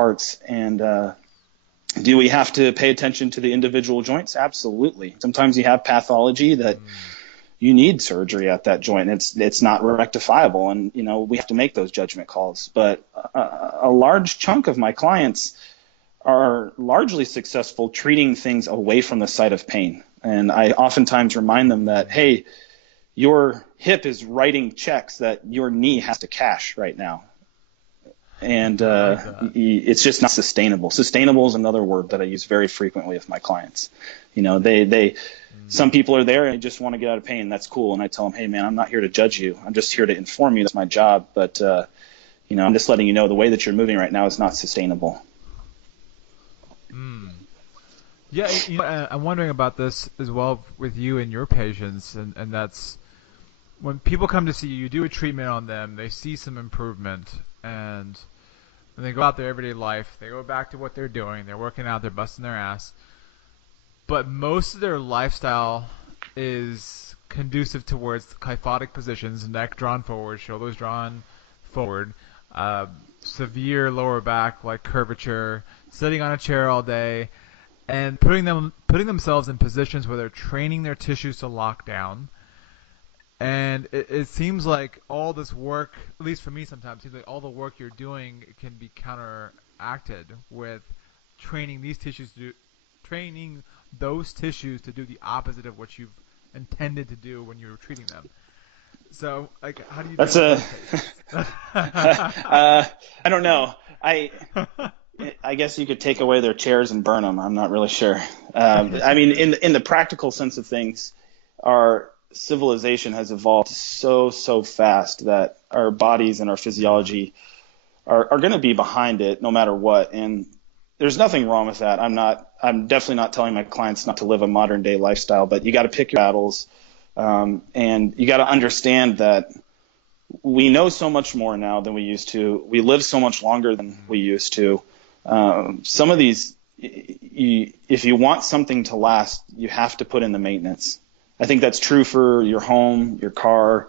parts. And do we have to pay attention to the individual joints? Absolutely. Sometimes you have pathology that you need surgery at that joint, and it's not rectifiable, and we have to make those judgment calls. But a large chunk of my clients are largely successful treating things away from the site of pain. And I oftentimes remind them that, hey, your hip is writing checks that your knee has to cash right now. And it's just not sustainable. Sustainable is another word that I use very frequently with my clients. Some people are there and they just want to get out of pain. That's cool. And I tell them, hey, man, I'm not here to judge you. I'm just here to inform you. That's my job. But, I'm just letting you know the way that you're moving right now is not sustainable. Yeah, I'm wondering about this as well with you and your patients. And that's when people come to see you, you do a treatment on them, they see some improvement, and when they go out their everyday life, they go back to what they're doing. They're working out, they're busting their ass. But most of their lifestyle is conducive towards kyphotic positions, neck drawn forward, shoulders drawn forward, severe lower back like curvature, sitting on a chair all day, and putting themselves in positions where they're training their tissues to lock down. And it seems like all this work, at least for me sometimes, it seems like all the work you're doing can be counteracted with training those tissues to do the opposite of what you've intended to do when you were treating them. So, how do you? I don't know. I guess you could take away their chairs and burn them. I'm not really sure. In the practical sense of things, our civilization has evolved so fast that our bodies and our physiology are going to be behind it no matter what. And there's nothing wrong with that. I'm definitely not telling my clients not to live a modern day lifestyle, but you got to pick your battles. And you got to understand that we know so much more now than we used to. We live so much longer than we used to. Some of these, if you want something to last, you have to put in the maintenance. I think that's true for your home, your car,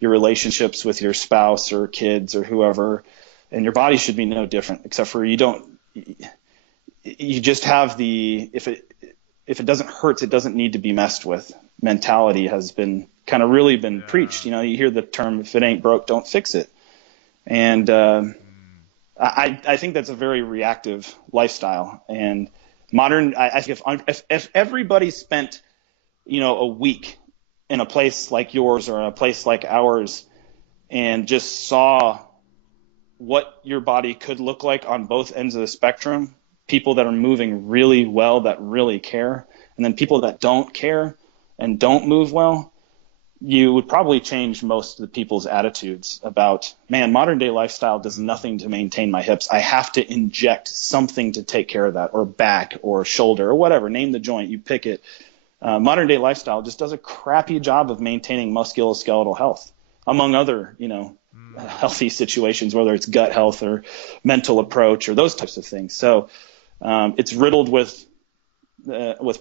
your relationships with your spouse or kids or whoever, and your body should be no different, except for you just have if it doesn't hurt, it doesn't need to be messed with. Mentality has been kind of really been preached. You hear the term, if it ain't broke, don't fix it. And I think that's a very reactive lifestyle. And I think if everybody spent a week in a place like yours or a place like ours and just saw what your body could look like on both ends of the spectrum, people that are moving really well, that really care, and then people that don't care and don't move well, you would probably change most of the people's attitudes about, man, modern day lifestyle does nothing to maintain my hips. I have to inject something to take care of that, or back or shoulder or whatever, name the joint, you pick it. Modern day lifestyle just does a crappy job of maintaining musculoskeletal health, among other, healthy situations, whether it's gut health or mental approach or those types of things. So it's riddled with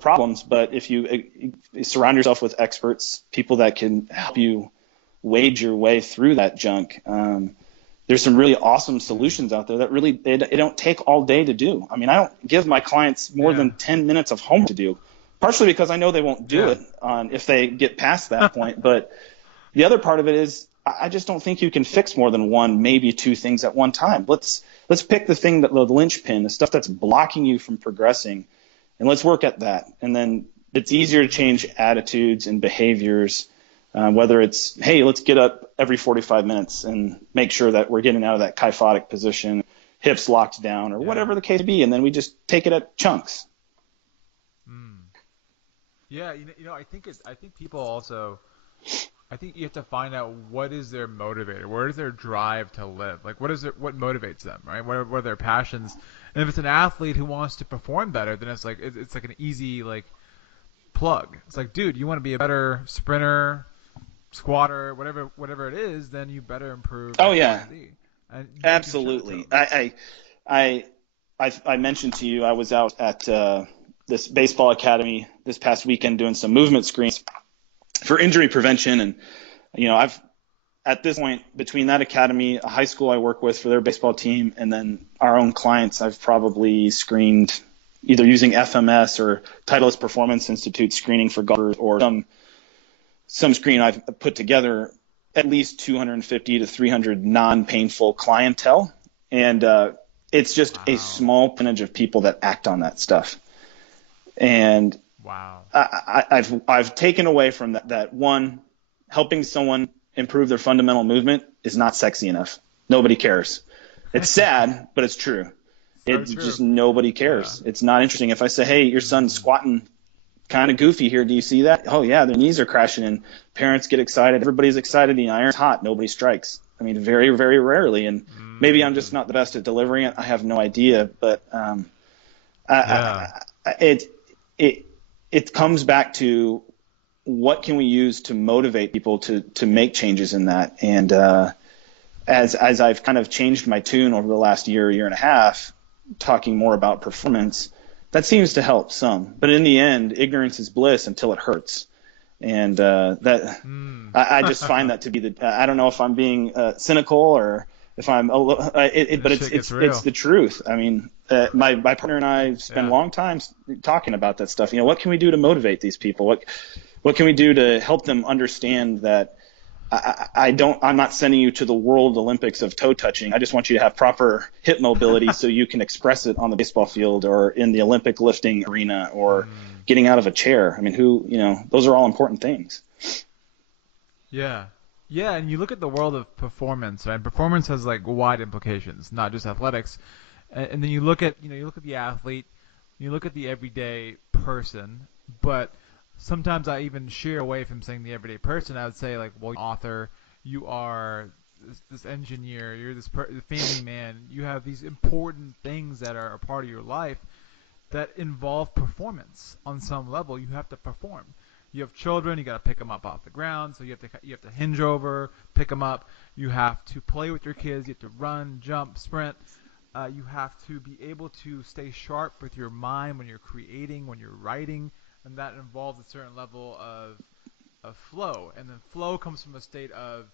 problems, but if you surround yourself with experts, people that can help you wade your way through that junk, there's some really awesome solutions out there that really they don't take all day to do. I mean, I don't give my clients more than 10 minutes of homework to do, partially because I know they won't do it if they get past that point. But the other part of it is I just don't think you can fix more than one, maybe two things at one time. Let's pick the thing the linchpin, the stuff that's blocking you from progressing, and let's work at that. And then it's easier to change attitudes and behaviors, whether it's, hey, let's get up every 45 minutes and make sure that we're getting out of that kyphotic position, hips locked down, or whatever the case may be, and then we just take it at chunks. Yeah, I think people also, I think you have to find out what is their motivator, where is their drive to live, like what motivates them, right? What are their passions? And if it's an athlete who wants to perform better, then it's like an easy plug. It's like, dude, you want to be a better sprinter, squatter, whatever it is, then you better improve. Oh yeah, absolutely. I mentioned to you I was out at this baseball academy this past weekend doing some movement screens for injury prevention, and at this point, between that academy, a high school I work with for their baseball team, and then our own clients, I've probably screened either using FMS or Titleist Performance Institute screening for golfers, or some screen I've put together, at least 250 to 300 non-painful clientele. And it's just a small percentage of people that act on that stuff. And I've taken away from that one, helping someone improve their fundamental movement is not sexy enough. Nobody cares. It's sad, but it's true. It's just nobody cares. Yeah. It's not interesting. If I say, hey, your son's squatting kind of goofy here, do you see that? Oh, yeah, their knees are crashing in. Parents get excited. Everybody's excited. The iron's hot. Nobody strikes. I mean, very, very rarely. And maybe I'm just not the best at delivering it. I have no idea. But it comes back to, what can we use to motivate people to make changes in that? And as I've kind of changed my tune over the last year and a half, talking more about performance, that seems to help some. But in the end, ignorance is bliss until it hurts. And I just find that to be I don't know if I'm being cynical or if I'm but it's the truth. I mean, my partner and I spend long time talking about that stuff. You know, what can we do to motivate these people? What can we do to help them understand that I'm not sending you to the World Olympics of toe touching. I just want you to have proper hip mobility so you can express it on the baseball field or in the Olympic lifting arena or getting out of a chair. I mean, those are all important things. Yeah. Yeah, and you look at the world of performance, right? Performance has like wide implications, not just athletics. And then you look at the athlete, you look at the everyday person, but sometimes I even sheer away from saying the everyday person. I would say, like, well, you're an author, you are this engineer, you're this family man. You have these important things that are a part of your life that involve performance on some level. You have to perform. You have children, you got to pick them up off the ground, so you have to hinge over, pick them up. You have to play with your kids. You have to run, jump, sprint. You have to be able to stay sharp with your mind when you're creating, when you're writing. And that involves a certain level of flow. And then flow comes from a state of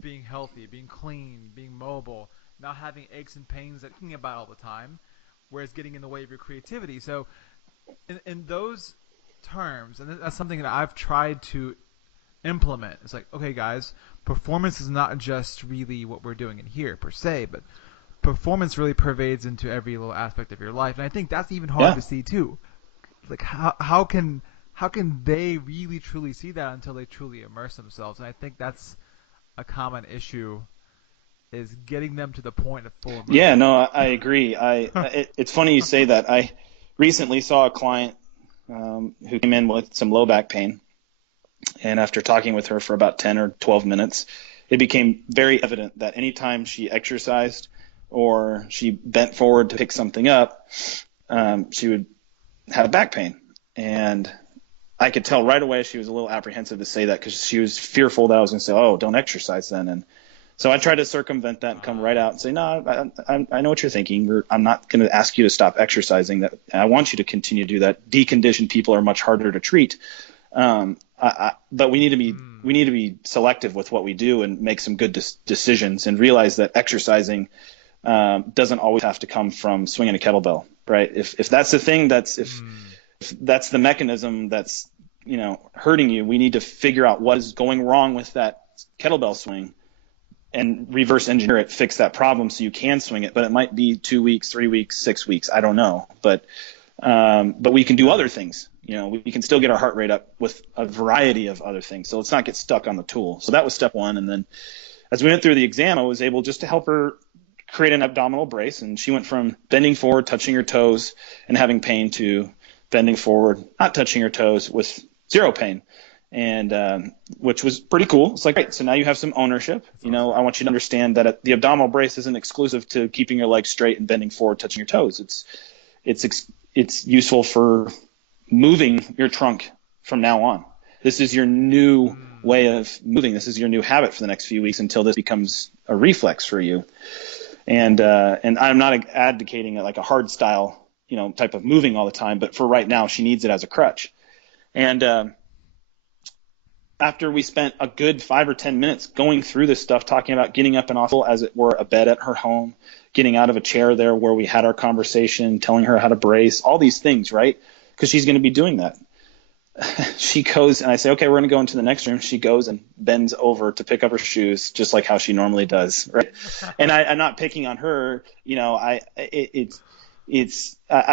being healthy, being clean, being mobile, not having aches and pains that you're thinking about all the time, whereas getting in the way of your creativity. So in those terms, and that's something that I've tried to implement. It's like, okay, guys, performance is not just really what we're doing in here per se, but performance really pervades into every little aspect of your life. And I think that's even hard to see too. Like how can they really truly see that until they truly immerse themselves? And I think that's a common issue, is getting them to the point of full immersion. Yeah, no, I agree. It's funny you say that. I recently saw a client who came in with some low back pain, and after talking with her for about 10 or 12 minutes, it became very evident that anytime she exercised or she bent forward to pick something up, she would have back pain. And I could tell right away she was a little apprehensive to say that, because she was fearful that I was going to say, oh, don't exercise then. And so I tried to circumvent that and come right out and say, no, I know what you're thinking. I'm not going to ask you to stop exercising. That I want you to continue to do that. Deconditioned people are much harder to treat. But we need to be selective with what we do and make some good decisions, and realize that exercising doesn't always have to come from swinging a kettlebell, right? If that's the thing, if that's the mechanism that's hurting you, we need to figure out what is going wrong with that kettlebell swing and reverse engineer it, fix that problem so you can swing it. But it might be 2 weeks, 3 weeks, 6 weeks. I don't know. But we can do other things. We can still get our heart rate up with a variety of other things. So let's not get stuck on the tool. So that was step one. And then as we went through the exam, I was able just to help her create an abdominal brace. And she went from bending forward, touching her toes and having pain, to bending forward, not touching her toes with zero pain. And which was pretty cool. It's like, great, so now you have some ownership. I want you to understand that the abdominal brace isn't exclusive to keeping your legs straight and bending forward, touching your toes. It's useful for moving your trunk from now on. This is your new way of moving. This is your new habit for the next few weeks until this becomes a reflex for you. And I'm not advocating like a hard style, type of moving all the time, but for right now, she needs it as a crutch. And after we spent a good 5 or 10 minutes going through this stuff, talking about getting up and off, as it were, a bed at her home, getting out of a chair there where we had our conversation, telling her how to brace, all these things, right? Because she's going to be doing that. She goes, and I say, okay, we're going to go into the next room. She goes and bends over to pick up her shoes, just like how she normally does, right? And I'm not picking on her. You know, I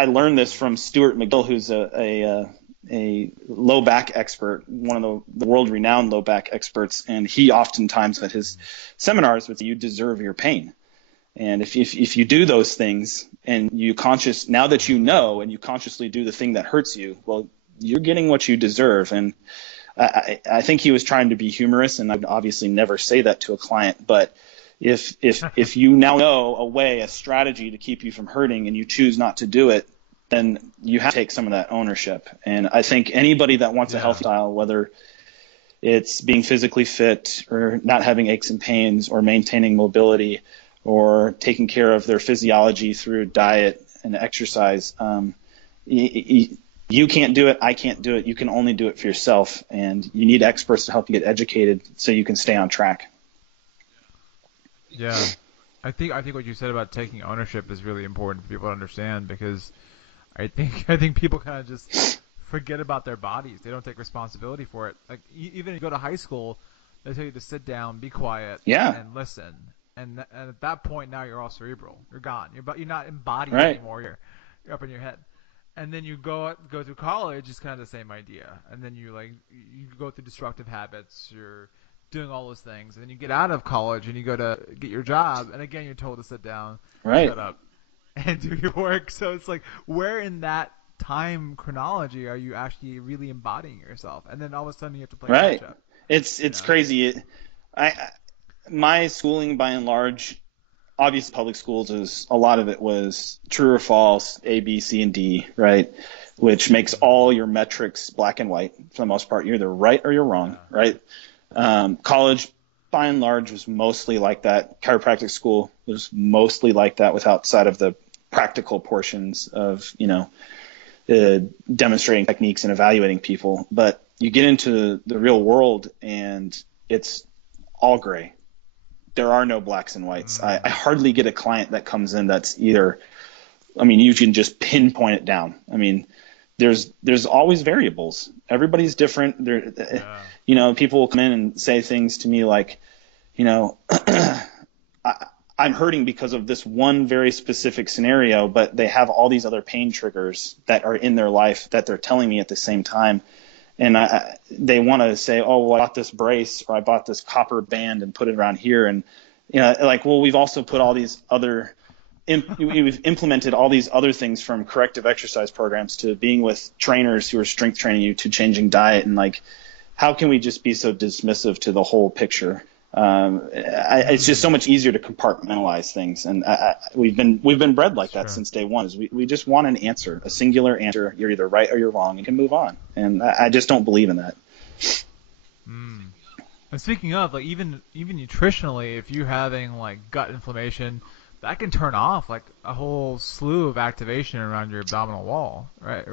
learned this from Stuart McGill, who's a low back expert, one of the world-renowned low back experts, and he oftentimes at his seminars would say, you deserve your pain. And if you do those things and now that you know and you consciously do the thing that hurts you, well, you're getting what you deserve. And I think he was trying to be humorous, and I'd obviously never say that to a client, but if you now know a strategy to keep you from hurting and you choose not to do it, then you have to take some of that ownership. And I think anybody that wants a healthy style, whether it's being physically fit or not having aches and pains or maintaining mobility or taking care of their physiology through diet and exercise, you can't do it. I can't do it. You can only do it for yourself, and you need experts to help you get educated so you can stay on track. Yeah, I think what you said about taking ownership is really important for people to understand, because I think people kind of just forget about their bodies. They don't take responsibility for it. Like even if you go to high school, they tell you to sit down, be quiet, and listen. And at that point, now you're all cerebral. You're gone. You're not embodied anymore. You're up in your head. And then you go through college, it's kind of the same idea. And then you go through destructive habits. You're doing all those things. And then you get out of college and you go to get your job. And again, you're told to sit down, shut up, and do your work. So it's like, where in that time chronology are you actually really embodying yourself? And then all of a sudden you have to play catch up. It's crazy. My schooling, by and large, obviously public schools, a lot of it was true or false, A, B, C, and D, right? Which makes all your metrics black and white for the most part. You're either right or you're wrong, right? College, by and large, was mostly like that. Chiropractic school was mostly like that, outside of the practical portions of, demonstrating techniques and evaluating people. But you get into the real world and it's all gray. There are no blacks and whites. I hardly get a client that comes in that's either, you can just pinpoint it down. There's always variables. Everybody's different. People will come in and say things to me like, I'm hurting because of this one very specific scenario, but they have all these other pain triggers that are in their life that they're telling me at the same time. And they want to say, oh, well, I bought this brace or I bought this copper band and put it around here. And, we've also put all these other we've implemented all these other things, from corrective exercise programs to being with trainers who are strength training you to changing diet. And how can we just be so dismissive to the whole picture? It's just so much easier to compartmentalize things, and we've been bred like that since day one. We just want an answer, a singular answer. You're either right or you're wrong, and you can move on. And I just don't believe in that. And speaking of, even nutritionally, if you're having gut inflammation, that can turn off a whole slew of activation around your abdominal wall, right?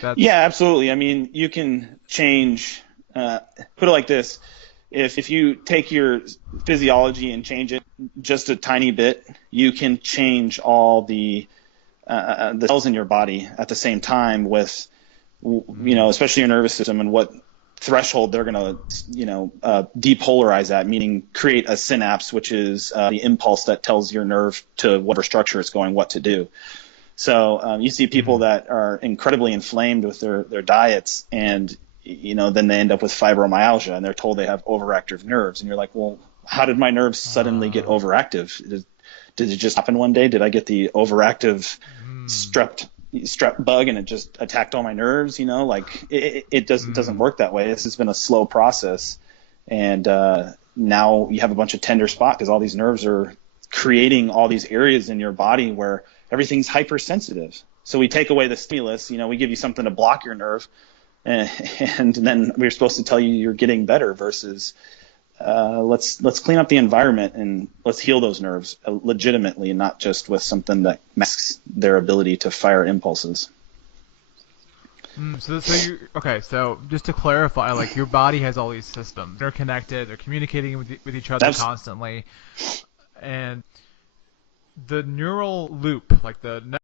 That's... Yeah, absolutely. You can change. Put it like this. If you take your physiology and change it just a tiny bit, you can change all the cells in your body at the same time with, especially your nervous system and what threshold they're going to, depolarize at, meaning create a synapse, which is the impulse that tells your nerve to whatever structure it's going what to do. So you see people that are incredibly inflamed with their diets, and then they end up with fibromyalgia, and they're told they have overactive nerves. And you're like, well, how did my nerves suddenly get overactive? Did it just happen one day? Did I get the overactive strep bug and it just attacked all my nerves? It doesn't work that way. This has been a slow process. And now you have a bunch of tender spots because all these nerves are creating all these areas in your body where everything's hypersensitive. So we take away the stimulus, we give you something to block your nerve, and then we're supposed to tell you you're getting better versus let's clean up the environment and let's heal those nerves legitimately, and not just with something that masks their ability to fire impulses. So just to clarify, like your body has all these systems. They're connected. They're communicating with each other constantly, and the neural loop, like the